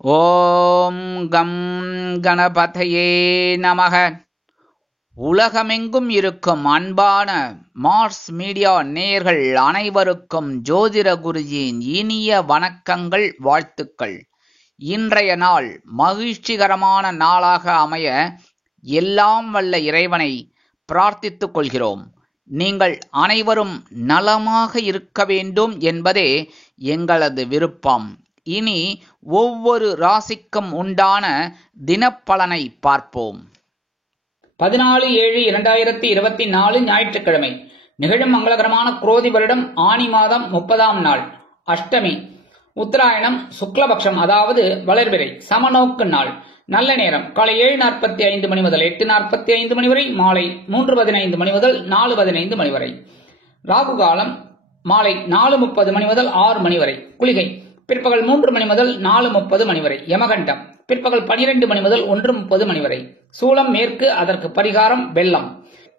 ஓம் come கணபதையே நமக. உலகமெங்கும் இருக்கும் அன்பான மார்ஸ் மீடியா நேயர்கள் அனைவருக்கும் ஜோதிட குருஜியின் இனிய வணக்கங்கள், வாழ்த்துக்கள். இன்றைய நாள் மகிழ்ச்சிகரமான நாளாக அமைய எல்லாம் வல்ல இறைவனை பிரார்த்தித்துக் கொள்கிறோம். நீங்கள் அனைவரும் நலமாக இருக்க வேண்டும் என்பதே எங்களது விருப்பம். இனி ஒவ்வொரு ராசிக்கும் உண்டான தினப்பலனை பார்ப்போம். 14/7/2024 ஞாயிற்றுக்கிழமை. நிகழும் மங்களகரமான குரோதி வருடம் ஆனி மாதம் 30ஆம் நாள், அஷ்டமி, உத்தராயணம், சுக்லபக்ஷம், அதாவது வளர்பிறை, சமநோக்கு நாள். நல்ல நேரம் காலை 7:45 மணி முதல் 8:45 மணி வரை, மாலை 3:15 மணி முதல் 4:15 மணி வரை. ராகு காலம் மாலை 4:30 மணி முதல் 6 மணி வரை. குளிகை பிற்பகல் 3 மணி முதல் 4:30 மணி வரை. யமகண்டம் பிற்பகல் 12 மணி முதல் 1:30 மணி வரை. சூலம் மேற்கு, அதற்கு பரிகாரம் வெள்ளம்.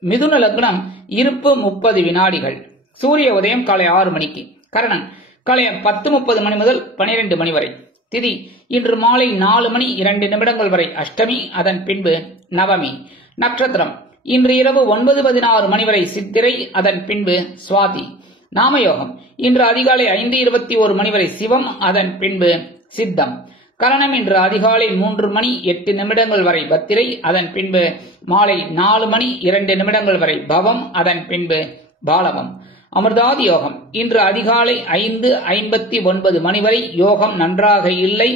மிதுன லக்னம், இருப்பு 30 வினாடிகள். சூரிய உதயம் காலை 6 மணிக்கு. கரணன் காலை 10:30 மணி முதல் 12 மணி வரை. திதி இன்று மாலை 4 மணி 2 நிமிடங்கள் வரை அஷ்டமி, அதன் பின்பு நவமி. நட்சத்திரம் இன்று இரவு 9:16 மணி வரை சித்திரை, அதன் பின்பு சுவாதி. நாமயோகம் இன்று அதிகாலை 5:21 மணி வரை சிவம், அதன் பின்பு சித்தம். கரணம் இன்று அதிகாலை 3 மணி 8 நிமிடங்கள் வரை பத்திரை, அதன் பின்பு மாலை 4 மணி 2 நிமிடங்கள் வரை பவம், அதன் பின்பு பாலவம். அமிர்தாதி யோகம் இன்று அதிகாலை 5:59 மணி வரை யோகம் நன்றாக இல்லை,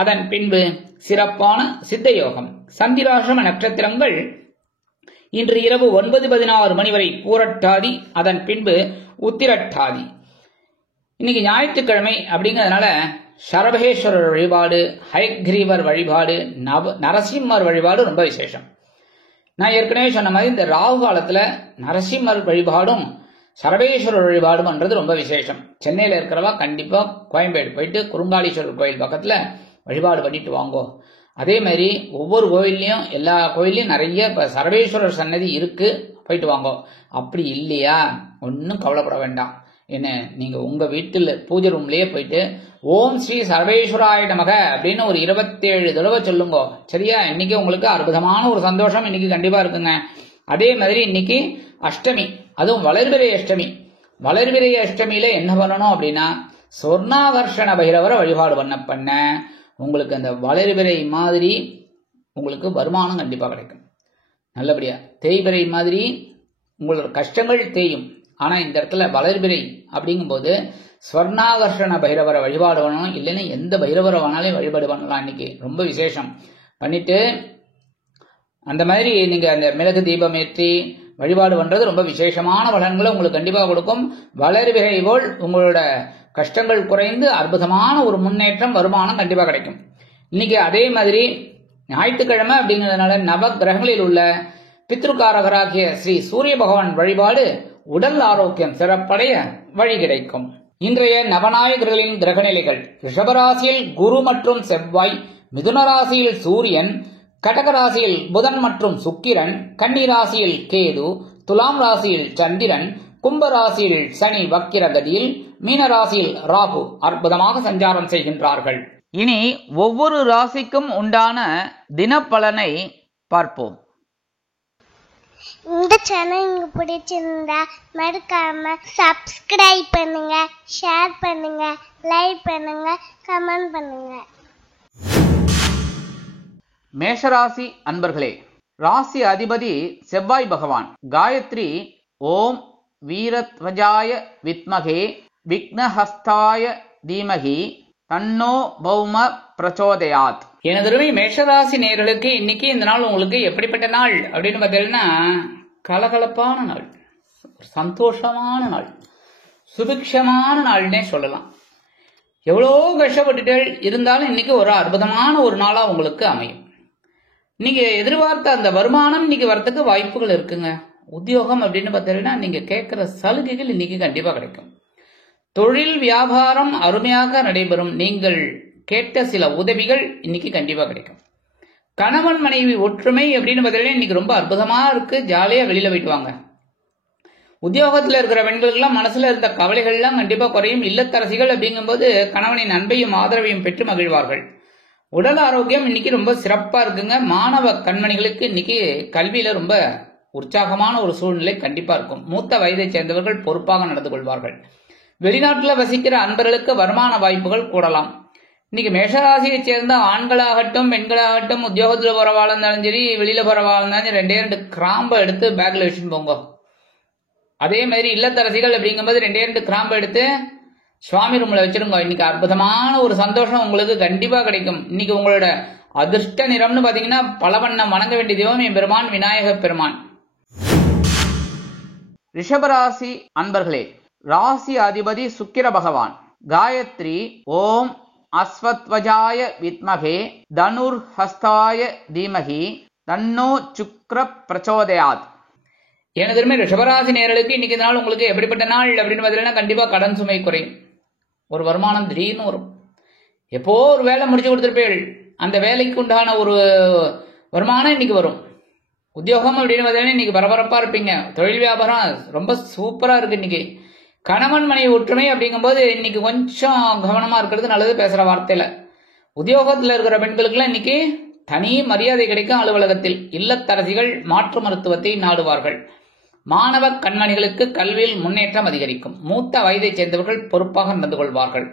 அதன் பின்பு சிறப்பான சித்த யோகம். சந்திராசிரம நட்சத்திரங்கள் இன்று இரவு 9:16 மணி வரை பூரட்டாதி, அதன் பின்பு உத்திரட்டாதி. இன்னைக்கு ஞாயிற்றுக்கிழமை அப்படிங்கிறதுனால சரபேஸ்வரர் வழிபாடு, ஹயக்ரீவர் வழிபாடு, நரசிம்மர் வழிபாடு ரொம்ப விசேஷம். நான் ஏற்கனவே சொன்ன மாதிரி இந்த ராகு காலத்துல நரசிம்மர் வழிபாடும் சரபேஸ்வரர் வழிபாடும் பண்றது ரொம்ப விசேஷம். சென்னையில இருக்கிறவா கண்டிப்பா கோயம்பேடு போயிட்டு குறுங்காலீஸ்வரர் கோயில் பக்கத்துல வழிபாடு பண்ணிட்டு வாங்கோ. அதே மாதிரி ஒவ்வொரு கோயில்லையும், எல்லா கோயிலையும் நிறைய இப்ப சரபேஸ்வரர் சன்னதி இருக்கு, போயிட்டு வாங்கோ. அப்படி இல்லையா ஒன்னும் கவலைப்பட வேண்டாம். என்ன, நீங்க உங்க வீட்டுல பூஜை ரூம்லயே போயிட்டு ஓம் ஸ்ரீ சர்வேஸ்வராய நமக அப்படின்னு ஒரு 27 தடவை சொல்லுங்க. சரியா? இன்னைக்கு உங்களுக்கு அற்புதமான ஒரு சந்தோஷம் இன்னைக்கு கண்டிப்பா இருக்குங்க. அதே மாதிரி இன்னைக்கு அஷ்டமி, அதுவும் வளர்பிறை அஷ்டமி. வளர்பிறை அஷ்டமியில என்ன பண்ணணும் அப்படின்னா, சொர்ணாகர்ஷண பைரவரை வழிபாடு பண்ண உங்களுக்கு அந்த வளர்பிறை மாதிரி உங்களுக்கு வருமானம் கண்டிப்பா கிடைக்கும். நல்லபடியா தேய்பிறை மாதிரி உங்களோட கஷ்டங்கள் தேயும். ஆனா இந்த இடத்துல வளர்பிறை அப்படிங்கும்போது ஸ்வர்ணாகர்ஷண பைரவரை வழிபாடு பண்ணணும். இல்லைன்னா எந்த பைரவரை வேணாலும் வழிபாடு பண்ணலாம். இன்னைக்கு ரொம்ப விசேஷம் பண்ணிட்டு அந்த மாதிரி நீங்க அந்த மிளகு தீபம் ஏற்றி வழிபாடு பண்றது ரொம்ப விசேஷமான பலன்களை உங்களுக்கு கண்டிப்பா கொடுக்கும். வளர்பிறை போல் உங்களோட கஷ்டங்கள் குறைந்து அற்புதமான ஒரு முன்னேற்றம், வருமானம் கண்டிப்பா கிடைக்கும். இன்னைக்கு அதே மாதிரி ஞாயிற்றுக்கிழமை அப்படிங்கிறதுனால நவ கிரகங்களில் உள்ள பித்ருக்காரகராகிய ஸ்ரீ சூரிய பகவான் வழிபாடு உடல் ஆரோக்கியம் சிறப்படைய வழி கிடைக்கும். இன்றைய நவநாயகர்களின் கிரகநிலைகள்: ரிஷபராசியில் குரு மற்றும் செவ்வாய், மிதுன ராசியில் சூரியன், கடகராசியில் புதன் மற்றும் சுக்கிரன், கன்னி ராசியில் கேது, துலாம் ராசியில் சந்திரன், கும்ப ராசியில் சனி வக்கிரகதியில், மீன ராசியில் ராகு அற்புதமாக சஞ்சாரம் செய்கின்றார்கள். இனி ஒவ்வொரு ராசிக்கும் உண்டான தினப்பலனை பார்ப்போம். இந்த சேனல் உங்களுக்கு பிடிச்சிருந்தா மறக்காம சப்ஸ்கிரைப் பண்ணுங்க, ஷேர் பண்ணுங்க, லைக் பண்ணுங்க, கமெண்ட் பண்ணுங்க. மேஷராசி அன்பர்களே, ராசி அதிபதி செவ்வாய் பகவான். காயத்ரி ஓம் வீரத்வஜாய வித்மகே விக்னஹஸ்தாய தீமகி தன்னோ பௌம பிரச்சோதயாத். எனதருமை மேஷராசி நேயர்களுக்கு இன்னைக்கு இந்த நாள் உங்களுக்கு எப்படிப்பட்ட நாள் அப்படின்னு பார்த்தீங்கன்னா, கலகலப்பான நாள், சந்தோஷமான நாள், சுபிக்ஷமான நாள்னே சொல்லலாம். எவ்வளோ கஷ்டப்பட்டுட்டு இருந்தாலும் இன்னைக்கு ஒரு அற்புதமான ஒரு நாளா உங்களுக்கு அமையும். நீங்க எதிர்பார்த்த அந்த வருமானம் இன்னைக்கு வரத்துக்கு வாய்ப்புகள் இருக்குங்க. உத்தியோகம் அப்படின்னு பார்த்தீங்கன்னா நீங்க கேட்கிற சலுகைகள் இன்னைக்கு கண்டிப்பா கிடைக்கும். தொழில் வியாபாரம் அருமையாக நடைபெறும். நீங்கள் கேட்ட சில உதவிகள் இன்னைக்கு கண்டிப்பா கிடைக்கும். கணவன் மனைவி ஒற்றுமை அப்படின்னு பார்த்தீங்கன்னா இன்னைக்கு ரொம்ப அற்புதமா இருக்கு. ஜாலியா வெளியில போயிட்டு வாங்க. உத்தியோகத்தில் இருக்கிற பெண்களுக்கெல்லாம் மனசுல இருந்த கவலைகள்லாம் கண்டிப்பா குறையும். இல்லத்தரசிகள் அப்படிங்கும்போது கணவனின் அன்பையும் ஆதரவையும் பெற்று மகிழ்வார்கள். உடல் ஆரோக்கியம் இன்னைக்கு ரொம்ப சிறப்பா இருக்குங்க. மாணவ கண்மணிகளுக்கு இன்னைக்கு கல்வியில ரொம்ப உற்சாகமான ஒரு சூழ்நிலை கண்டிப்பா இருக்கும். மூத்த வயதை சேர்ந்தவர்கள் பொறுப்பாக நடந்து கொள்வார்கள். வெளிநாட்டில் வசிக்கிற அன்பர்களுக்கு வருமான வாய்ப்புகள் கூடலாம். இன்னைக்கு மேஷராசியை சேர்ந்த ஆண்களாகட்டும் பெண்களாகட்டும் உத்தியோகத்தில் போறவாளா இருந்தாலும் சரி, வெளியில போறவாளா இருந்தாலும் 2 கிராம்பை எடுத்து பேக்ல வச்சுன்னு போங்க. அதே மாதிரி இல்லத்தரசிகள் அப்படிங்கும்போது 2 கிராம்பை எடுத்து சுவாமி ரூம்ல வச்சிருங்க. இன்னைக்கு அற்புதமான ஒரு சந்தோஷம் உங்களுக்கு கண்டிப்பா கிடைக்கும். இன்னைக்கு உங்களோட அதிர்ஷ்ட நிறம்னு பாத்தீங்கன்னா பலவண்ணம். வணங்க வேண்டிய தெய்வம் எம்பெருமான் விநாயக பெருமான். ரிஷபராசி அன்பர்களே, ராசி அதிபதி சுக்கிர பகவான். காயத்ரி ஓம் அஸ்வத்வஜாய வித்மகே தனுர் ஹஸ்தாய தீமகி தன்னோ சுக்ர பிரச்சோதயாத். எனதுமே ரிஷபராசி நேயர்களுக்கு இன்னைக்கு நாள் உங்களுக்கு எப்படிப்பட்ட நாள் அப்படின்னு பார்த்தீங்கன்னா கண்டிப்பா கடன் சுமை குறையும். ஒரு வருமானம் திடீர்னு வரும். எப்போ ஒரு வேலை முடிச்சு கொடுத்துருப்பீர்கள், அந்த வேலைக்கு உண்டான ஒரு வருமானம் இன்னைக்கு வரும். உத்தியோகம் அப்படின்னு பார்த்தீங்கன்னா இன்னைக்கு பரபரப்பா இருப்பீங்க. தொழில் வியாபாரம் ரொம்ப சூப்பரா இருக்கு. இன்னைக்கு கணவன் மனைவி ஒற்றுமை அப்படிங்கும்போது இன்னைக்கு கொஞ்சம் கவனமா இருக்கிறது நல்லது. பேசுற வார்த்தையில உத்தியோகத்தில் இருக்கிற பெண்களுக்குலாம் இன்னைக்கு தனி மரியாதை கிடைக்கும். அலுவலகத்தில் இல்லத்தரசிகள் மாற்று மருத்துவத்தை நாடுவார்கள். மாணவ கண்மணிகளுக்கு கல்வியில் முன்னேற்றம் அதிகரிக்கும். மூத்த வயதை சேர்ந்தவர்கள் பொறுப்பாக நடந்து கொள்வார்கள்.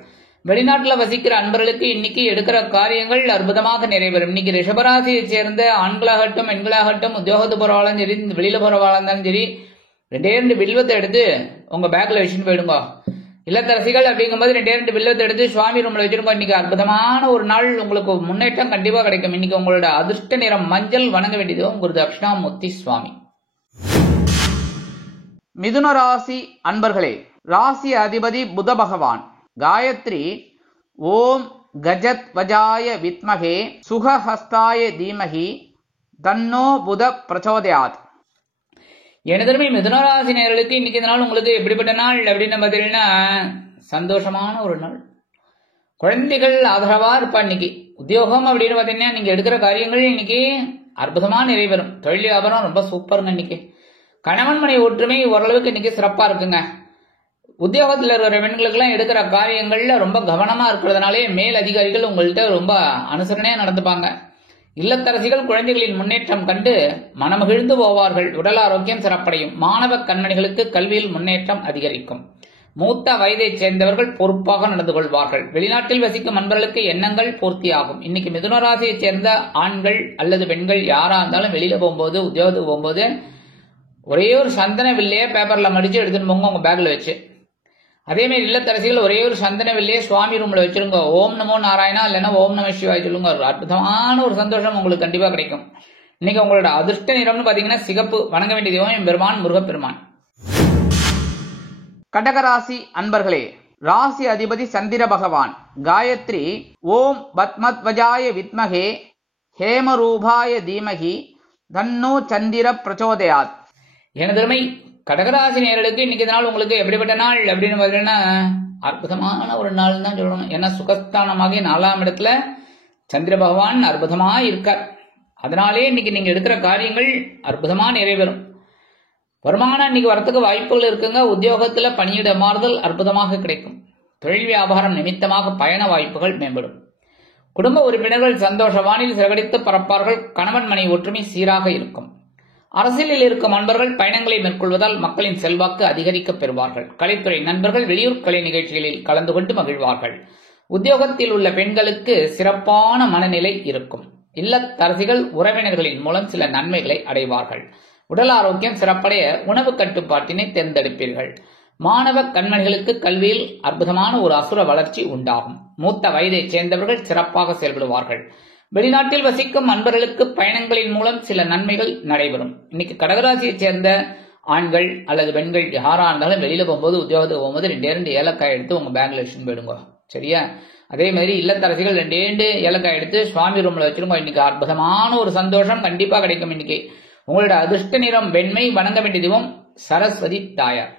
வெளிநாட்டில் வசிக்கிற அன்பர்களுக்கு இன்னைக்கு எடுக்கிற காரியங்கள் அற்புதமாக நிறைவேறும். இன்னைக்கு ரிஷபராசியை சேர்ந்த ஆண்களாகட்டும் பெண்களாகட்டும் உத்தியோகத்து போறவாளும் சரி, வெளியில போறவாளா இருந்தாலும் சரி, 2 வில்வத்தை எடுத்து உங்க பேக்ல வச்சுட்டு போயிடுங்க. இல்லத்தரசிகள் அப்படிங்கும்போது 2 வில்வத்தை எடுத்து சுவாமி ரூம்ல வச்சிருக்கோம். இன்னைக்கு அற்புதமான ஒரு நாள், உங்களுக்கு முன்னேற்றம் கண்டிப்பா கிடைக்கும். இன்னைக்கு உங்களோட அதிர்ஷ்ட நிறம் மஞ்சள். வணங்க வேண்டியது குரு தட்சிணாமூர்த்தி சுவாமி. மிதுன ராசி அன்பர்களே, ராசி அதிபதி புத பகவான். காயத்ரி ஓம் கஜத்வஜாய வித்மகே சுகஹஸ்தாய தீமகி தன்னோ புத பிரச்சோதயாத். எனதருமை மிதுனராசி நேயர்களுக்கு இன்னைக்கு இந்த நாள் உங்களுக்கு எப்படிப்பட்ட நாள் அப்படின்னு பார்த்தீங்கன்னா சந்தோஷமான ஒரு நாள். குழந்தைகள் ஆதரவா இருப்பா. இன்னைக்கு உத்தியோகம் அப்படின்னு பார்த்தீங்கன்னா நீங்க எடுக்கிற காரியங்கள் இன்னைக்கு அற்புதமா நிறைவேறும். தொழில் வியாபாரம் ரொம்ப சூப்பருங்க. இன்னைக்கு கணவன் மனைவி ஒற்றுமை ஓரளவுக்கு இன்னைக்கு சிறப்பா இருக்குங்க. உத்தியோகத்தில் இருக்கிற பெண்களுக்கெல்லாம் எடுக்கிற காரியங்கள்ல ரொம்ப கவனமா இருக்கிறதுனாலே மேல் அதிகாரிகள் உங்கள்கிட்ட ரொம்ப அனுசரணையா நடந்துப்பாங்க. இல்லத்தரசிகள் குழந்தைகளின் முன்னேற்றம் கண்டு மனமகிழ்ந்து போவார்கள். உடல் ஆரோக்கியம் சிறப்படையும். மாணவ கண்மணிகளுக்கு கல்வியில் முன்னேற்றம் அதிகரிக்கும். மூத்த வயதை சேர்ந்தவர்கள் பொறுப்பாக நடந்து கொள்வார்கள். வெளிநாட்டில் வசிக்கும் அன்பர்களுக்கு எண்ணங்கள் பூர்த்தியாகும். இன்னைக்கு மிதுனராசியை சேர்ந்த ஆண்கள் அல்லது பெண்கள் யாரா இருந்தாலும் வெளியில போகும்போது உத்தியோகத்துக்கு போகும்போது ஒரே ஒரு சந்தன வில்லையே பேப்பர்ல மடிச்சு எடுத்துன்னு போங்க உங்க பேக்ல வச்சு. அதே மாதிரி இல்லத்தரசிகள் ஒரே ஒரு சந்தன வில்லையே சுவாமி ரூம்ல வச்சிருங்க. ஓம் நமோ நாராயணா இல்லைன்னா ஓம் நம சிவாய் சொல்லுங்க. ஒரு அற்புதமான ஒரு சந்தோஷம் உங்களுக்கு கண்டிப்பா கிடைக்கும். இன்னைக்கு உங்களோட அதிர்ஷ்ட நிறம்னு பாத்தீங்கன்னா சிகப்பு. வணங்க வேண்டிய தெய்வம் எம்பெருமான் முருகப்பெருமான். கடகராசி அன்பர்களே, ராசி அதிபதி சந்திர பகவான். காயத்ரி ஓம் பத்மத்வஜாய வித்மகே ஹேமரூபாய தீமகி தன்னோ சந்திர பிரச்சோதயாத். எனதருமை கடகராசி நேயர்களுக்கு இன்னைக்கு நாள் உங்களுக்கு எப்படிப்பட்ட நாள் அப்படின்னு பார்த்தீங்கன்னா அற்புதமான ஒரு நாள் தான் சொல்லணும். ஏன்னா சுகஸ்தானமாகிய 4ஆம் இடத்துல சந்திர பகவான் அற்புதமா இருக்கார். அதனாலே இன்னைக்கு நீங்க எடுக்கிற காரியங்கள் அற்புதமா நிறைவேறும். வருமானம் இன்னைக்கு வரத்துக்கு வாய்ப்புகள் இருக்குங்க. உத்தியோகத்துல பணியிட மாறுதல் அற்புதமாக கிடைக்கும். தொழில் வியாபாரம் நிமித்தமாக பயண வாய்ப்புகள் மேம்படும். குடும்ப உறுப்பினர்கள் சந்தோஷ வானில் சிறகடித்து பறப்பார்கள். கணவன் மனைவி ஒற்றுமை சீராக இருக்கும். அரசியலில் இருக்கும் அன்பர்கள் பயணங்களை மேற்கொள்வதால் மக்களின் செல்வாக்கு அதிகரிக்க பெறுவார்கள். கலைத்துறை நண்பர்கள் வெளியூர் கலை நிகழ்ச்சிகளில் கலந்து கொண்டு மகிழ்வார்கள். உத்தியோகத்தில் உள்ள பெண்களுக்கு சிறப்பான மனநிலை இருக்கும். இல்லத்தரசிகள் உறவினர்களின் மூலம் சில நன்மைகளை அடைவார்கள். உடல் ஆரோக்கியம் சிறப்படைய உணவு கட்டுப்பாட்டினை தேர்ந்தெடுப்பீர்கள். மாணவ கண்மணிகளுக்கு கல்வியில் அற்புதமான ஒரு அசுர வளர்ச்சி உண்டாகும். மூத்த வயதை சேர்ந்தவர்கள் சிறப்பாக செயல்படுவார்கள். வெளிநாட்டில் வசிக்கும் அன்பர்களுக்கு பயணங்களின் மூலம் சில நன்மைகள் நடைபெறும். இன்னைக்கு கடகராசியைச் சேர்ந்த ஆண்கள் அல்லது பெண்கள் யாரா இருந்தாலும் வெளியில போகும்போது உத்தியோகத்துக்கு போகும்போது 2 ஏலக்காய் எடுத்து உங்க பேக்ல வச்சுன்னு போயிடுங்க. சரியா? அதே மாதிரி இல்லத்தரசிகள் 2 ஏலக்காய் எடுத்து சுவாமி ரூம்ல வச்சிருங்க. இன்னைக்கு அற்புதமான ஒரு சந்தோஷம் கண்டிப்பா கிடைக்கும். இன்னைக்கு உங்களோட அதிர்ஷ்ட நிறம் வெண்மை. வணங்க வேண்டிய தெய்வம் சரஸ்வதி தாயார்.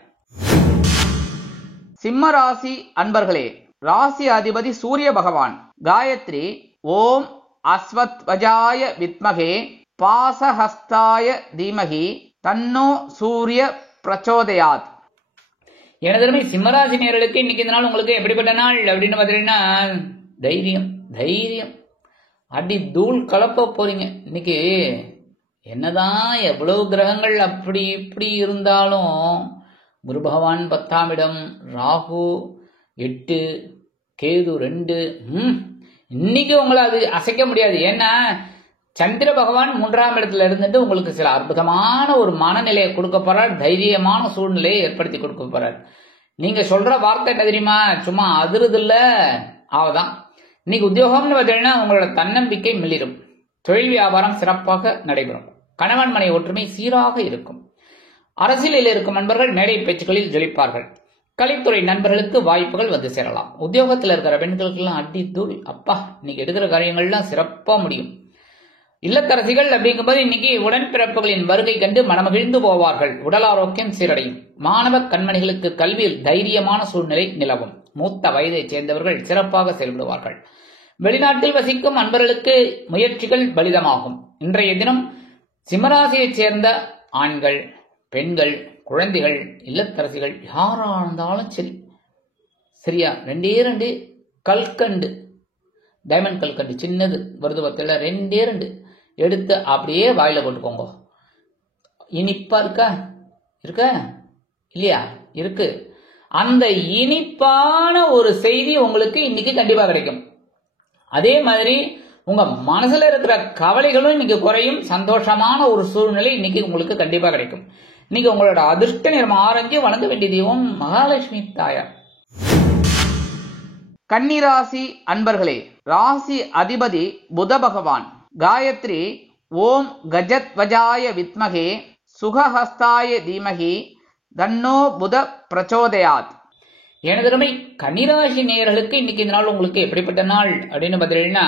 சிம்ம ராசி அன்பர்களே, ராசி அதிபதி சூரிய பகவான். காயத்ரி ஓம் அஸ்வத்வஜாய வித்மகே பாசஹஸ்தாய தீமகி தன்னோ சூரிய பிரச்சோதயாத். எனதருமை சிம்மராசி நேயர்களுக்கு இன்னைக்கு இந்த நாள் உங்களுக்கு எப்படிப்பட்ட நாள் அப்படின்னு பார்த்தீங்கன்னா தைரியம். அடி தூள் கலப்ப போறீங்க இன்னைக்கு. என்னதான் எவ்வளவு கிரகங்கள் அப்படி இப்படி இருந்தாலும் குரு பகவான் 10ஆம் இடம், ராகு 8, கேது 2. இன்னைக்கு உங்களை அது அசைக்க முடியாது. ஏன்னா சந்திர பகவான் 3ஆம் இடத்துல இருந்துட்டு உங்களுக்கு சில அற்புதமான ஒரு மனநிலையை கொடுக்க போறார், தைரியமான சூழ்நிலையை ஏற்படுத்தி கொடுக்க போறார். நீங்க சொல்ற வார்த்தை என்ன தெரியுமா? சும்மா அதிருது இல்ல, அவதான். இன்னைக்கு உத்தியோகம்னு பார்த்தீங்கன்னா உங்களோட தன்னம்பிக்கை மிளிரும். தொழில் வியாபாரம் சிறப்பாக நடைபெறும். கணவன் மனை ஒற்றுமை சீராக இருக்கும். அரசியலில் இருக்கும் நண்பர்கள் மேடை பேச்சுக்களில் ஜொலிப்பார்கள். கலைத்துறை நண்பர்களுக்கு வாய்ப்புகள் வந்து சேரலாம். உத்தியோகத்தில் இருக்கிற பெண்களுக்கு எல்லாம் அடி தூள். அப்பா, இன்னைக்கு எடுக்கிற காரியங்கள்லாம் சிறப்பா முடியும். இல்லத்தரசிகள் அப்படிங்கும்போது இன்னைக்கு உடன்பிறப்புகளின் வருகை கண்டு மனமகிழ்ந்து போவார்கள். உடல் ஆரோக்கியம் சீரடையும். மாணவ கண்மணிகளுக்கு கல்வியில் தைரியமான சூழ்நிலை நிலவும். மூத்த வயதைச் சேர்ந்தவர்கள் சிறப்பாக செயல்படுவார்கள். வெளிநாட்டில் வசிக்கும் அன்பர்களுக்கு முயற்சிகள் பலிதமாகும். இன்றைய தினம் சிம்மராசியைச் சேர்ந்த ஆண்கள், பெண்கள், குழந்தைகள், இல்லத்தரசிகள் யாரா இருந்தாலும் சரி, சரியா 2 கல்கண்டு, டைமண்ட் கல்கண்டு சின்னது வருது பத்தில 2 எடுத்து அப்படியே வாயில போட்டுக்கோங்க. இனிப்பா இருக்க இல்லையா? இருக்கு. அந்த இனிப்பான ஒரு செய்தி உங்களுக்கு இன்னைக்கு கண்டிப்பா கிடைக்கும். அதே மாதிரி உங்க மனசுல இருக்கிற கவலைகளும் இன்னைக்கு குறையும். சந்தோஷமான ஒரு சூழ்நிலை இன்னைக்கு உங்களுக்கு கண்டிப்பா கிடைக்கும். இன்னைக்கு உங்களோட அதிர்ஷ்ட நிறம் ஆரஞ்சு. வணங்க வேண்டிய தெய்வம் மகாலட்சுமி தாயார். கன்னிராசி அன்பர்களே, ராசி அதிபதி புத பகவான். காயத்ரி ஓம் கஜத்வஜாய வித்மகே சுகஹஸ்தாய தீமகி தன்னோ புத பிரச்சோதயாத். எனதருமை கன்னிராசி நேயர்களுக்கு இன்னைக்கு இந்த நாள் உங்களுக்கு எப்படிப்பட்ட நாள் அப்படின்னு பார்த்தீங்கன்னா,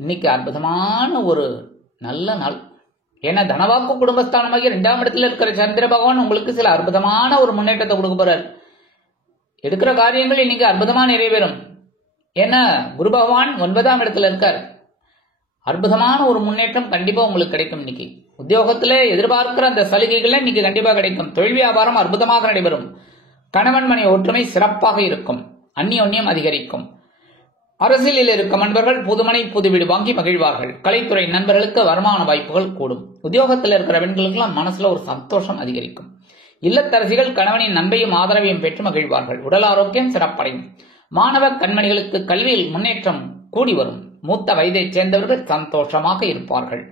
இன்னைக்கு அற்புதமான ஒரு நல்ல நாள். ஏன்னா தனவாக்கு குடும்பஸ்தானமாகி 2ஆம் இடத்துல இருக்கிற சந்திர பகவான் உங்களுக்கு சில அற்புதமான ஒரு முன்னேற்றத்தை கொடுக்க போறார். எடுக்கிற காரியங்கள் இன்னைக்கு அற்புதமா நிறைவேறும். ஏன்னா குரு பகவான் 9ஆம் இடத்துல இருக்கார். அற்புதமான ஒரு முன்னேற்றம் கண்டிப்பா உங்களுக்கு கிடைக்கும். இன்னைக்கு உத்தியோகத்துல எதிர்பார்க்கிற அந்த சலுகைகள் இன்னைக்கு கண்டிப்பா கிடைக்கும். தொழில் வியாபாரம் அற்புதமாக நடைபெறும். கணவன் மனை ஒற்றுமை சிறப்பாக இருக்கும். அந்நியோன்யம் அதிகரிக்கும். அரசியலில் இருக்கும் நண்பர்கள் புதுமனை புது வீடு வாங்கி மகிழ்வார்கள். கலைத்துறை நண்பர்களுக்கு வருமான வாய்ப்புகள் கூடும். உத்தியோகத்தில் இருக்கிற பெண்களுக்கெல்லாம் மனசுல ஒரு சந்தோஷம் அதிகரிக்கும். இல்லத்தரசிகள் கணவனின் நன்மையும் ஆதரவையும் பெற்று மகிழ்வார்கள். உடல் ஆரோக்கியம் சிறப்படையும். மாணவ கண்மணிகளுக்கு கல்வியில் முன்னேற்றம் கூடி வரும். மூத்த வயதைச் சேர்ந்தவர்கள் சந்தோஷமாக இருப்பார்கள்.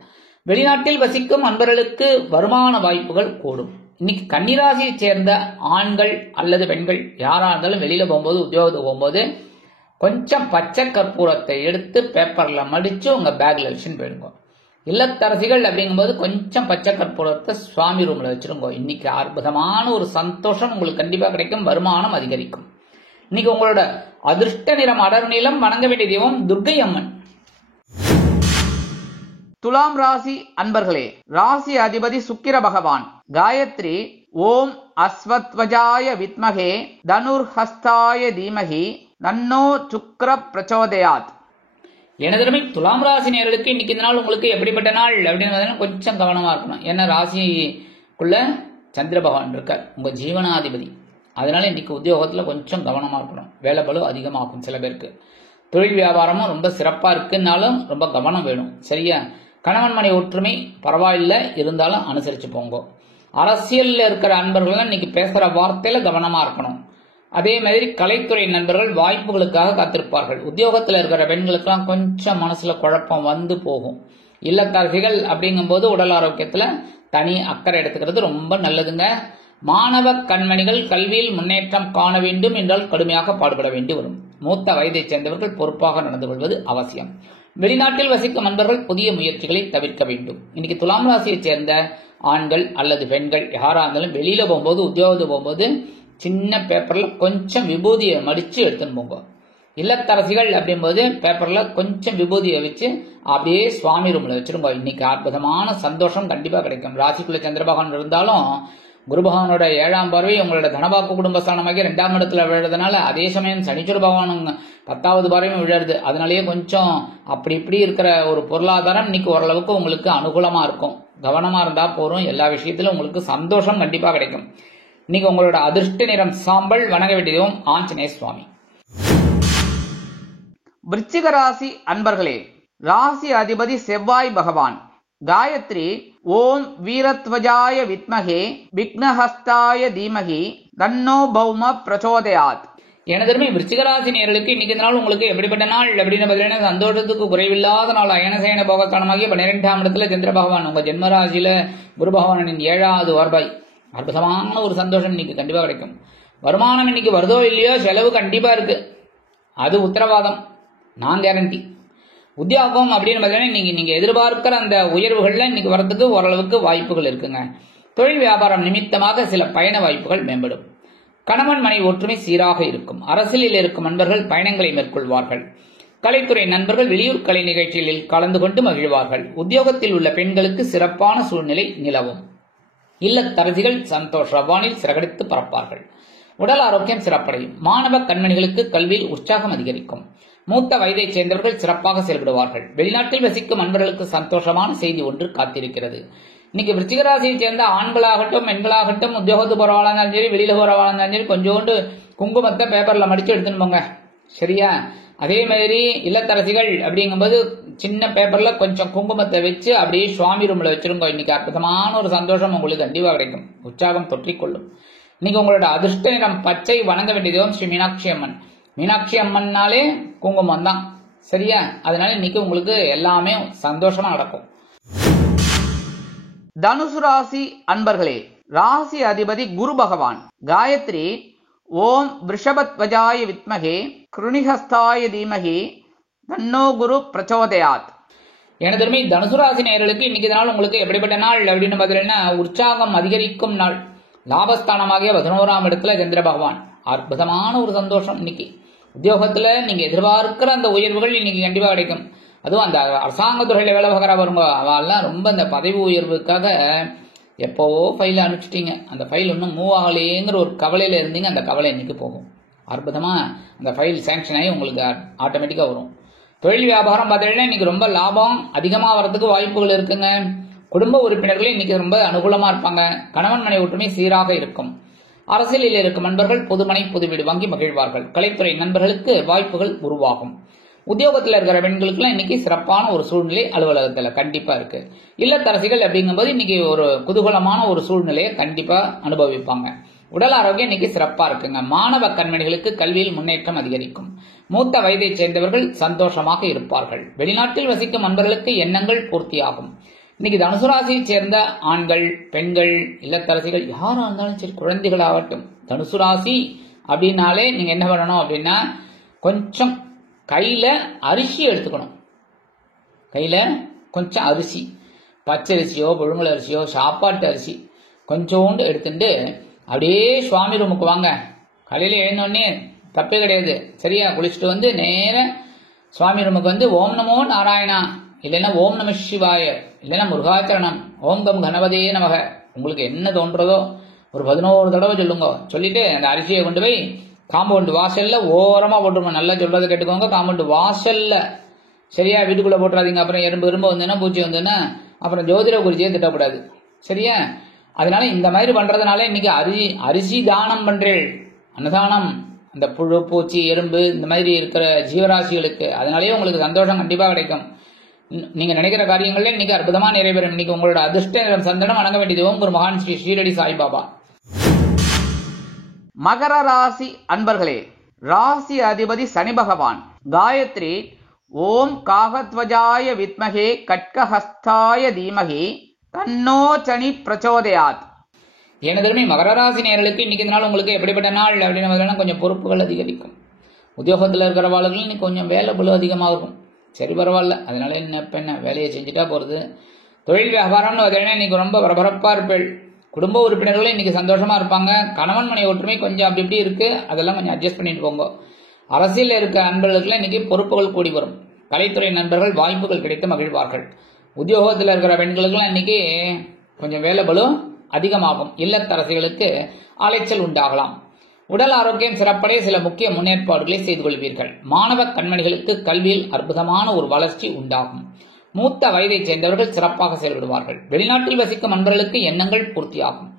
வெளிநாட்டில் வசிக்கும் அன்பர்களுக்கு வருமான வாய்ப்புகள் கூடும். இன்னைக்கு கன்னிராசியைச் சேர்ந்த ஆண்கள் அல்லது பெண்கள் யாரா இருந்தாலும் வெளியில போகும்போது, உத்தியோகத்துக்கு போகும்போது கொஞ்சம் பச்சை கற்பூரத்தை எடுத்து பேப்பர்ல மடிச்சு உங்க பேக்ல வச்சுன்னு போயிடுங்க. இல்லத்தரசிகள் அப்படிங்கும்போது கொஞ்சம் பச்சை கற்பூரத்தை சுவாமி ரூம்ல வச்சிருங்க. இன்னைக்கு அற்புதமான ஒரு சந்தோஷம் உங்களுக்கு கண்டிப்பா கிடைக்கும். வருமானம் அதிகரிக்கும். இன்னைக்கு உங்களோட அதிர்ஷ்ட நிறம் அடர் நீளம். வணங்க வேண்டிய தெய்வம் துர்க்கை அம்மன். துலாம் ராசி அன்பர்களே, ராசி அதிபதி சுக்கிர பகவான். காயத்ரி ஓம் அஸ்வத்வஜாய வித்மகே தனுர்ஹஸ்தாய தீமகி தன்னோ சுக்கிர பிரச்சோதயாத். எனதருமை துலாம் ராசி நேயர்களுக்கு இன்னைக்கு இந்த நாள் உங்களுக்கு எப்படிப்பட்ட நாள் அப்படின்னு கொஞ்சம் கவனமா இருக்கணும். ஏன்னா ராசிக்குள்ள சந்திர பகவான் இருக்கார், உங்க ஜீவனாதிபதி. அதனால இன்னைக்கு உத்தியோகத்துல கொஞ்சம் கவனமா இருக்கணும். வேலை பளு அதிகமாகும் சில பேருக்கு. தொழில் வியாபாரமும் ரொம்ப சிறப்பா இருக்குன்னாலும் ரொம்ப கவனம் வேணும். சரியா? கணவன் மனை ஒற்றுமை பரவாயில்ல, இருந்தாலும் அனுசரிச்சு போங்க. அரசியல்ல இருக்கிற அன்பர்கள் இன்னைக்கு பேசுற வார்த்தையில கவனமா இருக்கணும். அதே மாதிரி கலைத்துறை நண்பர்கள் வாய்ப்புகளுக்காக காத்திருப்பார்கள். உத்தியோகத்தில் இருக்கிற பெண்களுக்கெல்லாம் கொஞ்சம் மனசுல குழப்பம் வந்து போகும். இல்லத்தரசிகள் அப்படிங்கும் போது உடல் ஆரோக்கியத்துல தனி அக்கறை எடுத்துக்கிறது ரொம்ப நல்லதுங்க. மாணவ கண்மணிகள் கல்வியில் முன்னேற்றம் காண வேண்டும் என்றால் கடுமையாக பாடுபட வேண்டி வரும். மூத்த வயதைச் சேர்ந்தவர்கள் பொறுப்பாக நடந்து கொள்வது அவசியம். வெளிநாட்டில் வசிக்கும் நண்பர்கள் புதிய முயற்சிகளை தவிர்க்க வேண்டும். இன்னைக்கு துலாம் ராசியைச் சேர்ந்த ஆண்கள் அல்லது பெண்கள் யாரா இருந்தாலும் வெளியில போகும்போது, உத்தியோகத்துக்கு போகும்போது சின்ன பேப்பர்ல கொஞ்சம் விபூதியை மடிச்சு எடுத்துன்னு போங்க. இல்லத்தரசிகள் அப்படிங்கும்போது பேப்பர்ல கொஞ்சம் விபூதியை வச்சு அப்படியே சுவாமி ரூம்ல வச்சிருங்க. இன்னைக்கு அற்புதமான சந்தோஷம் கண்டிப்பா கிடைக்கும். ராசிக்குள்ள சந்திரபகவான் இருந்தாலும் குரு பகவானோட 7ஆம் பார்வை உங்களோட தனவாக்கு குடும்பஸ்தானமாகி 2ஆம் இடத்துல விழுறதுனால, அதே சமயம் சனீஸ்வர பகவான் 10வது பார்வையும் விழுறது. அதனாலேயே கொஞ்சம் அப்படி இப்படி இருக்கிற ஒரு பொருளாதாரம் இன்னைக்கு ஓரளவுக்கு உங்களுக்கு அனுகூலமா இருக்கும். கவனமா இருந்தா போறோம். எல்லா விஷயத்திலும் உங்களுக்கு சந்தோஷம் கண்டிப்பா கிடைக்கும். இன்னைக்கு உங்களோட அதிர்ஷ்ட நிறம் சாம்பல். வணங்க வேண்டியதும் ஆஞ்சநேய சுவாமி. விருச்சிக ராசி அன்பர்களே, ராசி அதிபதி செவ்வாய் பகவான். காயத்ரி ஓம் வீரத்வஜாய வித்மகே விக்னஹஸ்தாய தீமகி தன்னோ பௌம பிரச்சோதயாத். எனதருமை விருச்சிகராசி நேயர்களுக்கு இன்னைக்கு நாள் உங்களுக்கு எப்படிப்பட்ட நாள் அப்படின்னு பார்த்தீங்கன்னா சந்தோஷத்துக்கு குறைவில்லாத நாள். அயனசேன போகஸ்தானமாகிய 12ஆம் இடத்துல சந்திர பகவான் உங்க ஜென்மராசியில குரு பகவானின் 7வது வருவாய். அற்புதமான ஒரு சந்தோஷம் இன்னைக்கு கண்டிப்பா கிடைக்கும். வருமானம் இன்னைக்கு வருதோ இல்லையோ செலவு கண்டிப்பா இருக்கு, அது உத்தரவாதம், நான் கேரண்டி. உத்தியோகம் அப்படின்னு பார்த்தீங்கன்னா இன்னைக்கு நீங்க எதிர்பார்க்கிற அந்த உயர்வுகள்ல இன்னைக்கு வரதுக்கு ஓரளவுக்கு வாய்ப்புகள் இருக்குங்க. தொழில் வியாபாரம் நிமித்தமாக சில பயண வாய்ப்புகள் மேம்படும். கணவன் மனை ஒற்றுமை சீராக இருக்கும். அரசியலில் இருக்கும் நண்பர்கள் பயணங்களை மேற்கொள்வார்கள். கலைத்துறை நண்பர்கள் வெளியூர் கலை நிகழ்ச்சிகளில் கலந்து கொண்டு மகிழ்வார்கள். உத்தியோகத்தில் உள்ள பெண்களுக்கு சிறப்பான சூழ்நிலை நிலவும். இல்லத்தரசிகள் சந்தோஷ வானில் சிறகடித்து பறப்பார்கள். உடல் ஆரோக்கியம் சிறப்படையும். மாணவ கண்மணிகளுக்கு கல்வியில் உற்சாகம் அதிகரிக்கும். மூத்த வயதைச் சேர்ந்தவர்கள் சிறப்பாக செயல்படுவார்கள். வெளிநாட்டில் வசிக்கும் நண்பர்களுக்கு சந்தோஷமான செய்தி ஒன்று காத்திருக்கிறது. இன்னைக்கு விருச்சிகராசியை சேர்ந்த ஆண்களாகட்டும் பெண்களாகட்டும் உத்தியோகத்துக்கு போறவாளா இருந்தாலும் சரி வெளியில போறவாளா இருந்தாலும் சரி கொஞ்சோண்டு குங்குமத்தை பேப்பர்ல மடிச்சு எடுத்துன்னு போங்க, சரியா? அதே மாதிரி இல்லத்தரசிகள் அப்படிங்கும்போது சின்ன பேப்பர்ல கொஞ்சம் குங்குமத்தை வச்சு அப்படியே சுவாமி ரூம்ல வச்சிருங்க. இன்னைக்கு அற்புதமான ஒரு சந்தோஷம் உங்களுக்கு கண்டிப்பா கிடைக்கும். உற்சாகம் தொற்றிக்கொள்ளும். இன்னைக்கு உங்களோட அதிர்ஷ்ட நிறம் பச்சை. வணங்க வேண்டிய தெய்வம் ஸ்ரீ மீனாட்சி அம்மன். மீனாட்சி அம்மன்னாலே குங்குமம் தான், சரியா? அதனால இன்னைக்கு உங்களுக்கு எல்லாமே சந்தோஷமா நடக்கும். தனுசு ராசி அன்பர்களே, ராசி அதிபதி குரு பகவான். காயத்ரி ஓம் ரிஷபத்வஜாய வித்மகே கிருணிஹஸ்தாய தீமகி தன்னோ குரு பிரச்சோதயாத். எனதருமை தனுசு ராசி நேயர்களுக்கு இன்னைக்கு நாள் உங்களுக்கு எப்படிப்பட்ட நாள் அப்படின்னு பார்த்தீங்கன்னா உற்சாகம் அதிகரிக்கும் நாள். லாபஸ்தானமாகிய 11ஆம் இடத்துல சந்திர பகவான். அற்புதமான ஒரு சந்தோஷம் இன்னைக்கு. உத்தியோகத்துல நீங்க எதிர்பார்க்கிற அந்த உயர்வுகள் இன்னைக்கு கண்டிப்பா கிடைக்கும். அதுவும் அந்த அரசாங்க துறையில வேலை பார்க்குற வருங்க அவெல்லாம் ரொம்ப அந்த பதவி உயர்வுக்காக எப்போவோ ஃபைல அனுப்பிச்சிட்டீங்க, அந்த ஃபைல் இன்னும் மூவ் ஆகலையேங்கிற ஒரு கவலையில இருந்தீங்க. அந்த கவலை இன்னைக்கு போகும். அற்புதமா அந்த ஃபைல் சேங்ஷன் ஆகி உங்களுக்கு ஆட்டோமேட்டிக்கா வரும். தொழில் வியாபாரம் பார்த்தீங்கன்னா இன்னைக்கு ரொம்ப லாபம் அதிகமா வரதுக்கு வாய்ப்புகள் இருக்குங்க. குடும்ப உறுப்பினர்களே இன்னைக்கு ரொம்ப அனுகூலமா இருப்பாங்க. கணவன் மனை ஒற்றுமை சீராக இருக்கும். அரசியலில் இருக்கும் நண்பர்கள் பொதுமனை பொது வீடு வாங்கி மகிழ்வார்கள். கலைத்துறை நண்பர்களுக்கு வாய்ப்புகள் உருவாகும். உத்தியோகத்தில் இருக்கிற பெண்களுக்குலாம் இன்னைக்கு சிறப்பான ஒரு சூழ்நிலை அலுவலகத்துல கண்டிப்பா இருக்கு. இல்லத்தரசிகள் அப்படிங்கும்போது இன்னைக்கு ஒரு குதூகலமான ஒரு சூழ்நிலையை கண்டிப்பா அனுபவிப்பாங்க. உடல் ஆரோக்கியம் இன்னைக்கு சிறப்பா இருக்குங்க. மாணவ கண்மணிகளுக்கு கல்வியில் முன்னேற்றம் அதிகரிக்கும். மூத்த வயதைச் சேர்ந்தவர்கள் சந்தோஷமாக இருப்பார்கள். வெளிநாட்டில் வசிக்கும் நண்பர்களுக்கு எண்ணங்கள் பூர்த்தியாகும். இன்னைக்கு தனுசு ராசியை சேர்ந்த ஆண்கள் பெண்கள் இல்லத்தரசிகள் யாரா இருந்தாலும் சரி, குழந்தைகள் ஆகட்டும், தனுசு ராசி அப்படின்னாலே நீங்க என்ன பண்ணணும் அப்படின்னா கொஞ்சம் கையில அரிசி எடுத்துக்கணும். கையில கொஞ்சம் அரிசி, பச்சரிசியோ புழுங்கல் அரிசியோ சாப்பாட்டு அரிசி கொஞ்சோண்டு எடுத்துட்டு அப்படியே சுவாமி ரூமுக்கு வாங்க. காலையில எழுந்தோடனே தப்பே கிடையாது, சரியா? குளிச்சுட்டு வந்து நேர சுவாமி ரூமுக்கு வந்து ஓம் நமோ நாராயணா, இல்லைன்னா ஓம் நம சிவாய, இல்லைன்னா முருகாச்சரணம், ஓம் கம் கணபதே நமக, உங்களுக்கு என்ன தோன்றதோ ஒரு 11 தடவை சொல்லுங்க. சொல்லிட்டு அந்த அரிசியை கொண்டு போய் காம்பவுண்ட் வாசல்ல ஓரமா போட்டுருங்க. நல்லா சொல்றதை கேட்டுக்கோங்க. காம்பவுண்ட் வாசல்ல, சரியா? வீட்டுக்குள்ள போட்டுறாதீங்க. அப்புறம் எறும்பு வந்ததுன்னா பூச்சி வந்ததுன்னா அப்புறம் ஜோதிட குறிச்சியே திட்டக்கூடாது, சரியா? அதனால இந்த மாதிரி பண்றதுனால இன்னைக்கு அரிசி தானம் பண்றேன், அன்னதானம் அந்த புழு பூச்சி எறும்பு இந்த மாதிரி இருக்கிற ஜீவராசிகளுக்கு, அதனாலேயே உங்களுக்கு சந்தோஷம் கண்டிப்பா கிடைக்கும். நீங்க நினைக்கிற காரியங்கள்ல இன்னைக்கு அற்புதமா நிறைவேறும். இன்னைக்கு உங்களோட அதிர்ஷ்ட நிறம் சந்தனம். வணங்க வேண்டியது ஓம் குரு மகான் ஸ்ரீ ஷீரடி சாய்பாபா. மகர ராசி அன்பர்களே, ராசி அதிபதி சனி பகவான். காயத்ரி ஓம் காகத்வஜாய வித்மகே கட்கஹஸ்தாய தீமகி தன்னோ சனி பிரச்சோதயாத். எனதருமை மகர ராசி நேயர்களுக்கு இன்னைக்கு நாள் உங்களுக்கு எப்படிப்பட்ட நாள் அப்படின்னு கொஞ்சம் பொறுப்புகள் அதிகரிக்கும். உத்தியோகத்தில் இருக்கிறவாளுகள் இன்னைக்கு கொஞ்சம் வேலை பளு அதிகமாக இருக்கும். சரி பரவாயில்ல, அதனால என்ன வேலையை செஞ்சுட்டா போறது. தொழில் வியாபாரம்னு பார்த்தீங்கன்னா இன்னைக்கு ரொம்ப பரபரப்பா இருப்பேள். குடும்ப உறுப்பினர்களும் இன்னைக்கு சந்தோஷமா இருப்பாங்க. கணவன் மனை ஒற்றுமை கொஞ்சம் அப்படி இப்படி இருக்கு, அதெல்லாம் கொஞ்சம் அட்ஜஸ்ட் பண்ணிட்டு போங்க. அரசியல் இருக்க நண்பர்களுக்குலாம் இன்னைக்கு பொறுப்புகள் கூடி வரும். கலைத்துறை நண்பர்கள் வாய்ப்புகள் கிடைத்து மகிழ்வார்கள். உத்தியோகத்தில் இருக்கிற பெண்களுக்கெல்லாம் இன்னைக்கு கொஞ்சம் வேலை பளு அதிகமாகும். இல்லத்தரசிகளுக்கு அலைச்சல் உண்டாகலாம். உடல் ஆரோக்கியம் சிறப்படைய சில முக்கிய முன்னேற்பாடுகளை செய்து கொள்வீர்கள். மாணவ கண்மணிகளுக்கு கல்வியில் அற்புதமான ஒரு வளர்ச்சி உண்டாகும். மூத்த வயதைச் சேர்ந்தவர்கள் சிறப்பாக செயல்படுவார்கள். வெளிநாட்டில் வசிக்கும் நண்பர்களுக்கு எண்ணங்கள் பூர்த்தியாகும்.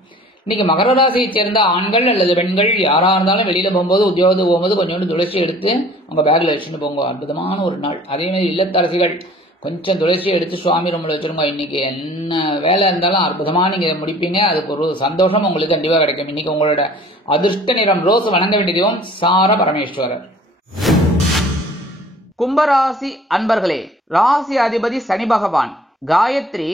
இன்னைக்கு மகர ராசியைச் சேர்ந்த ஆண்கள் அல்லது பெண்கள் யாரா இருந்தாலும் வெளியில போகும்போது உத்தியோகத்துக்கு போகும்போது கொஞ்சோண்டு துளசி எடுத்து உங்க பேக்ல வச்சுட்டு போங்க. அற்புதமான ஒரு நாள். அதே மாதிரி இல்லத்தரசிகள் கொஞ்சம் துளசியை எடுத்து சுவாமி ரூமில் வச்சிருங்க. இன்னைக்கு என்ன வேலை இருந்தாலும் அற்புதமாக நீங்கள் முடிப்பீங்க. அதுக்கு ஒரு சந்தோஷம் உங்களுக்கு கண்டிப்பாக கிடைக்கும். இன்னைக்கு உங்களோட அதிர்ஷ்ட நிறம் ரோஸ். வணங்க வேண்டிய தெய்வம் சார பரமேஸ்வரர். கும்பராசி அன்பர்களே, ராசி அதிபதி சனி பகவான். காயத்ரி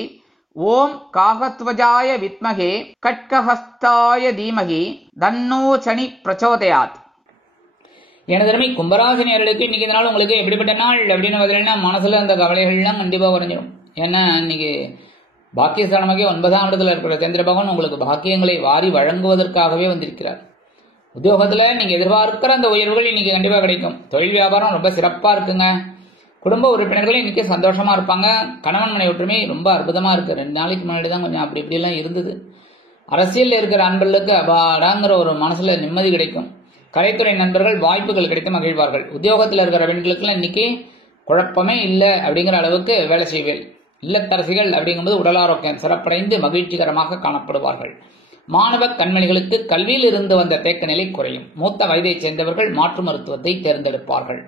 ஓம் காகத்வஜாய வித்மகே கட்கஹஸ்தாய தீமகி தன்னோ சனி பிரச்சோதயாத். எனதருமை கும்பராசினியர்களுக்கு இன்னைக்கு இந்த நாள் உங்களுக்கு எப்படிப்பட்ட நாள் அப்படின்னு பார்த்தீங்கன்னா, மனசுல அந்த கவலைகள்லாம் கண்டிப்பாக குறைஞ்சிடும். ஏன்னா இன்னைக்கு பாக்கியஸ்தானமாக 9ஆம் இடத்துல இருக்கிற சந்திர பகவான் உங்களுக்கு பாக்கியங்களை வாரி வழங்குவதற்காகவே வந்திருக்கிறார். உத்தியோகத்துல நீங்க எதிர்பார்க்கிற அந்த உயர்வுகள் இன்னைக்கு கண்டிப்பா கிடைக்கும். தொழில் வியாபாரம் ரொம்ப சிறப்பா இருக்குங்க. குடும்ப உறுப்பினர்கள் இன்னைக்கு சந்தோஷமா இருப்பாங்க. கணவன் மனை ஒற்றுமை ரொம்ப அற்புதமா இருக்கு. 2 நாளைக்கு முன்னாடி தான் கொஞ்சம் அப்படி இப்படி எல்லாம் இருந்தது. அரசியல் இருக்கிற அன்பர்களுக்கு அபாடாங்கிற ஒரு மனசுல நிம்மதி கிடைக்கும். கலைத்துறை நண்பர்கள் வாய்ப்புகள் கிடைத்து மகிழ்வார்கள். உத்தியோகத்தில் இருக்கிற பெண்களுக்குலாம் இன்னைக்கு குழப்பமே இல்லை அப்படிங்கிற அளவுக்கு வேலை செய்வேன். இல்லத்தரசிகள் அப்படிங்கும்போது உடல் ஆரோக்கியம் சிறப்படைந்து மகிழ்ச்சிகரமாக காணப்படுவார்கள். மாணவ கண்மணிகளுக்கு கல்வியில் இருந்து வந்த தேக்க நிலை குறையும். மூத்த வயதைச் சேர்ந்தவர்கள் மாற்று மருத்துவத்தை தேர்ந்தெடுப்பார்கள்.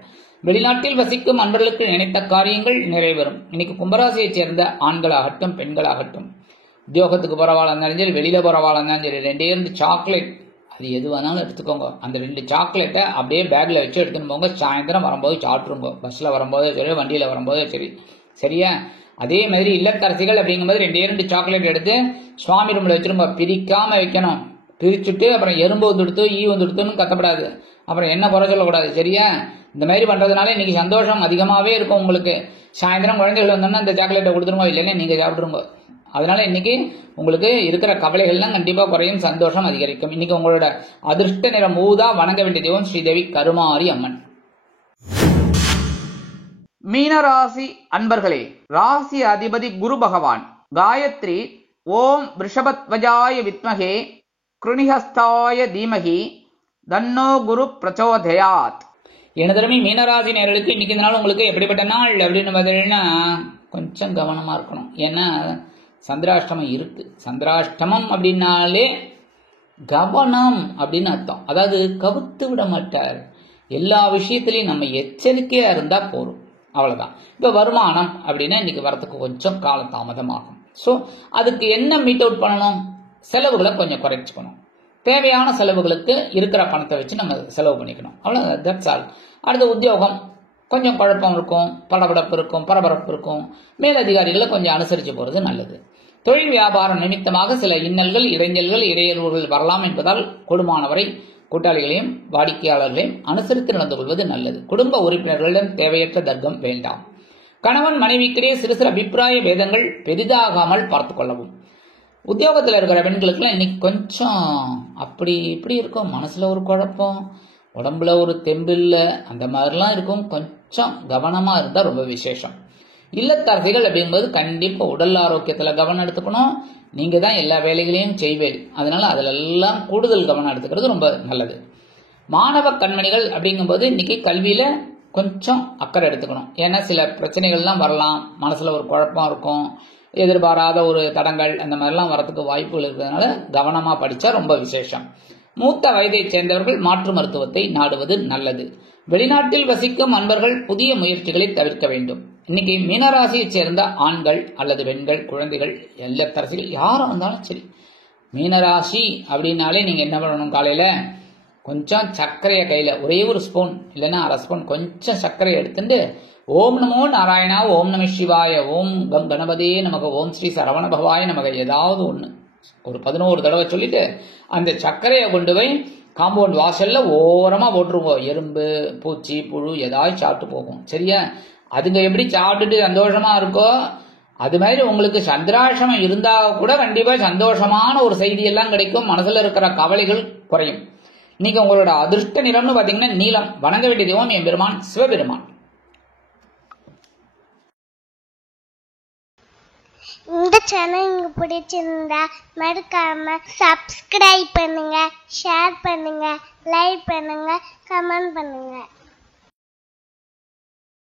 வெளிநாட்டில் வசிக்கும் அன்பர்களுக்கு நினைத்த காரியங்கள் நிறைவேறும். இன்னைக்கு கும்பராசியைச் சேர்ந்த ஆண்களாகட்டும் பெண்களாகட்டும், உத்தியோகத்துக்கு போறவாளா இருந்தாலும் சரி, வெளியில போறவாளா இருந்தாலும் சரி, 2 சாக்லேட், அது எது வேணாலும் எடுத்துக்கோங்க. அந்த 2 சாக்லேட்டை அப்படியே பேக்ல வச்சு எடுத்துன்னு போங்க. சாயந்தரம் வரும்போது சாப்பிட்டுருங்க. பஸ்ல வரும்போது சரி, வண்டியில வரும்போது சரி, சரியா? அதே மாதிரி இல்லத்தரசிகள் அப்படிங்கும்போது 2 சாக்லேட் எடுத்து சுவாமி ரூம்ல வச்சிருங்க. பிரிக்காம வைக்கணும். பிரிச்சுட்டு அப்புறம் எறும்பு வந்துடுத்து ஈ வந்துடுத்துன்னு கத்தப்படாது. அப்புறம் என்ன குறை சொல்லக்கூடாது, சரியா? இந்த மாதிரி பண்றதுனால இன்னைக்கு சந்தோஷம் அதிகமாவே இருக்கும் உங்களுக்கு. சாயந்தரம் குழந்தைகள் வந்தோம்னா இந்த சாக்லேட்டை கொடுத்துருங்க, இல்லைன்னா நீங்க சாப்பிடுங்க. அதனால இன்னைக்கு உங்களுக்கு இருக்கிற கவலைகள்லாம் கண்டிப்பா குறையும், சந்தோஷம் அதிகரிக்கும். இன்னைக்கு உங்களோட அதிர்ஷ்ட நிறம் ஊதா. வணங்க வேண்டிய தெய்வம் ஸ்ரீதேவி கருமாரி அம்மன். மீனராசி அன்பர்களே, ராசி அதிபதி குரு பகவான். காயத்ரி ஓம் ரிஷபத்வஜாய வித்மகே கிருணிஹஸ்தாய தீமகி தன்னோ குரு பிரச்சோதயாத். எனதருமை மீனராசி நேயர்களுக்கு இன்னைக்கு இந்த நாள் உங்களுக்கு எப்படிப்பட்ட நாள் அப்படின்னு பார்த்தீங்கன்னா, கொஞ்சம் கவனமா இருக்கணும். ஏன்னா சந்திராஷ்டமம் இருக்கு. சந்திராஷ்டமம் அப்படின்னாலே கவனம் அப்படின்னு அர்த்தம். அதாவது கவுத்து விட மாட்டார். எல்லா விஷயத்திலையும் நம்ம எச்சரிக்கையா இருந்தா போறோம், அவ்வளவுதான். இப்ப வருமானம் அப்படின்னா இன்னைக்கு வரத்துக்கு கொஞ்சம் காலதாமதமாகும். ஸோ அதுக்கு என்ன மீட் அவுட் பண்ணணும்? செலவுகளை கொஞ்சம் குறைச்சிக்கணும். தேவையான செலவுகளுக்கு இருக்கிற பணத்தை வச்சு நம்ம செலவு பண்ணிக்கணும், அவ்வளோ. That's all. அடுத்த உத்தியோகம் கொஞ்சம் குழப்பம் இருக்கும், படபடப்பு இருக்கும், பரபரப்பு இருக்கும். மேலதிகாரிகளை கொஞ்சம் அனுசரித்து போகிறது நல்லது. தொழில் வியாபாரம் நிமித்தமாக சில இன்னல்கள், இடைஞ்சல்கள், இடையூறுகள் வரலாம் என்பதால் கொடுமானவரை கூட்டாளிகளையும் வாடிக்கையாளர்களையும் அனுசரித்து நடந்து கொள்வது நல்லது. குடும்ப உறுப்பினர்களிடம் தேவையற்ற தர்க்கம் வேண்டாம். கணவன் மனைவிக்கிடையே சிறு சிறு அபிப்பிராய பேதங்கள் பெரிதாகாமல் பார்த்து கொள்ளவும். உத்தியோகத்தில் இருக்கிற பெண்களுக்குலாம் இன்னைக்கு கொஞ்சம் அப்படி இப்படி இருக்கும். மனசுல ஒரு குழப்பம், உடம்புல ஒரு தெம்பில்லை, அந்த மாதிரிலாம் இருக்கும். கொஞ்சம் கவனமா இருந்தா ரொம்ப விசேஷம். இல்லத்தரசிகள் அப்படிங்கும்போது கண்டிப்பா உடல் ஆரோக்கியத்துல கவனம் எடுத்துக்கணும். நீங்க தான் எல்லா வேலைகளையும் செய்வேன், அதனால அதுல எல்லாம் கூடுதல் கவனம் எடுத்துக்கிறது ரொம்ப நல்லது. மாணவ கண்மணிகள் அப்படிங்கும்போது இன்னைக்கு கல்வியில கொஞ்சம் அக்கறை எடுத்துக்கணும். ஏன்னா சில பிரச்சனைகள்லாம் வரலாம், மனசுல ஒரு குழப்பம் இருக்கும், எதிர்பாராத ஒரு தடங்கள் அந்த மாதிரிலாம் வரத்துக்கு வாய்ப்புகள் இருக்கிறதுனால கவனமா படிச்சா ரொம்ப விசேஷம். மூத்த வயதை சேர்ந்தவர்கள் மாற்று மருத்துவத்தை நாடுவது நல்லது. வெளிநாட்டில் வசிக்கும் அன்பர்கள் புதிய முயற்சிகளை தவிர்க்க வேண்டும். இன்னைக்கு மீனராசியை சேர்ந்த ஆண்கள் அல்லது பெண்கள், குழந்தைகள், இல்லத்தரசிகள் யாரும் இருந்தாலும் சரி, மீனராசி அப்படின்னாலே நீங்க என்ன பண்ணணும்? காலையில கொஞ்சம் சர்க்கரையை கையில ஒரே ஒரு ஸ்பூன் இல்லைன்னா அரை ஸ்பூன் கொஞ்சம் சர்க்கரை எடுத்துட்டு ஓம் நமோ நாராயணா, ஓம் நம சிவாய, ஓம் கம் கணபதே நமக்கு, ஓம் ஸ்ரீ சரவண பகவாய நமக்கு, ஏதாவது ஒன்று ஒரு 11 தடவை சொல்லிட்டு அந்த சர்க்கரையை கொண்டு போய் காம்பவுண்ட் வாசல்ல ஓரமா போட்டுருங்க. எறும்பு, பூச்சி, புழு ஏதாவது சாப்பிட்டு போகும், சரியா? அதுங்க எப்படி சாப்பிட்டுட்டு சந்தோஷமா இருக்கோ அது மாதிரி உங்களுக்கு சந்திராஷ்டமம் இருந்தா கூட கண்டிப்பா சந்தோஷமான ஒரு செய்தி எல்லாம் கிடைக்கும். மனசுல இருக்கிற கவலைகள் குறையும். இன்னைக்கு உங்களோட அதிர்ஷ்ட நிறம்னு பாத்தீங்கன்னா நீலம். வணங்க வேண்டிய தெய்வம் எம்பெருமான் சிவபெருமான். இந்த சேனல் உங்களுக்கு பிடிச்சிருந்தா மறக்காம சப்ஸ்கிரைப் பண்ணுங்க, ஷேர் பண்ணுங்க, லைக் பண்ணுங்க, கமெண்ட் பண்ணுங்க.